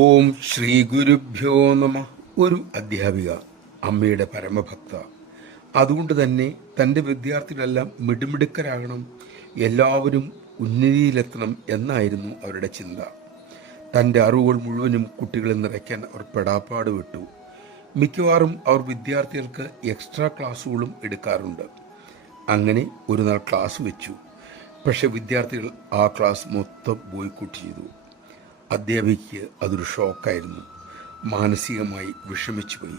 ഓം ശ്രീ ഗുരുഭ്യോ നമ. ഒരു അധ്യാപിക, അമ്മയുടെ പരമഭക്ത. അതുകൊണ്ട് തന്നെ തൻ്റെ വിദ്യാർത്ഥികളെല്ലാം മിടുമിടുക്കരാകണം, എല്ലാവരും ഉന്നതിയിലെത്തണം എന്നായിരുന്നു അവരുടെ ചിന്ത. തൻ്റെ അറിവുകൾ മുഴുവനും കുട്ടികളിൽ നിറയ്ക്കാൻ അവർ പെടാപ്പാട് വിട്ടു. മിക്കവാറും അവർ വിദ്യാർത്ഥികൾക്ക് എക്സ്ട്രാ ക്ലാസ്സുകളും എടുക്കാറുണ്ട്. അങ്ങനെ ഒരു നാൾ ക്ലാസ് വെച്ചു. പക്ഷെ വിദ്യാർത്ഥികൾ ആ ക്ലാസ് മൊത്തം ബോയ്ക്കോട്ട് ചെയ്തു. അധ്യാപികയ്ക്ക് അതൊരു ഷോക്കായിരുന്നു. മാനസികമായി വിഷമിച്ചു പോയി.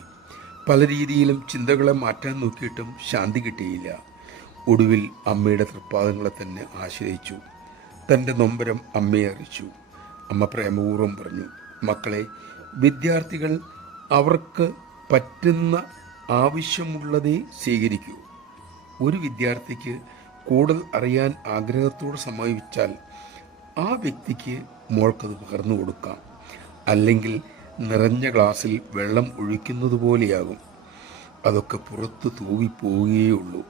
പല രീതിയിലും ചിന്തകളെ മാറ്റാൻ നോക്കിയിട്ടും ശാന്തി കിട്ടിയില്ല. ഒടുവിൽ അമ്മയുടെ തൃപ്പാദങ്ങളെ തന്നെ ആശ്രയിച്ചു. തൻ്റെ നൊമ്പരം അമ്മയെ അറിയിച്ചു. അമ്മ പ്രേമപൂർവ്വം പറഞ്ഞു, മക്കളെ, വിദ്യാർത്ഥികൾ അവർക്ക് പറ്റുന്ന ആവശ്യമുള്ളതേ സ്വീകരിക്കൂ. ഒരു വിദ്യാർത്ഥിക്ക് കൂടുതൽ അറിയാൻ ആഗ്രഹത്തോട് സമീപിച്ചാൽ ആ വ്യക്തിക്ക് മോൾക്കത് പകർന്നു കൊടുക്കാം. അല്ലെങ്കിൽ നിറഞ്ഞ ഗ്ലാസ്സിൽ വെള്ളം ഒഴിക്കുന്നത് പോലെയാകും. അതൊക്കെ പുറത്ത് തൂവിപ്പോവുകയുള്ളൂ.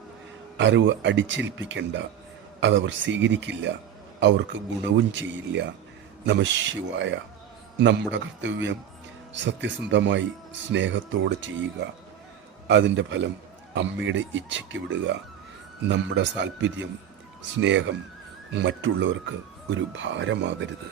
അറിവ് അടിച്ചേൽപ്പിക്കണ്ട. അതവർ സ്വീകരിക്കില്ല. അവർക്ക് ഗുണവും ചെയ്യില്ല. നമഃശിവായ. നമ്മുടെ കർത്തവ്യം സത്യസന്ധമായി സ്നേഹത്തോടെ ചെയ്യുക. അതിൻ്റെ ഫലം അമ്മയുടെ ഇച്ഛയ്ക്ക് വിടുക. നമ്മുടെ താല്പര്യം, സ്നേഹം മറ്റുള്ളവർക്ക് ഒരു ഭാരമാകരുത്.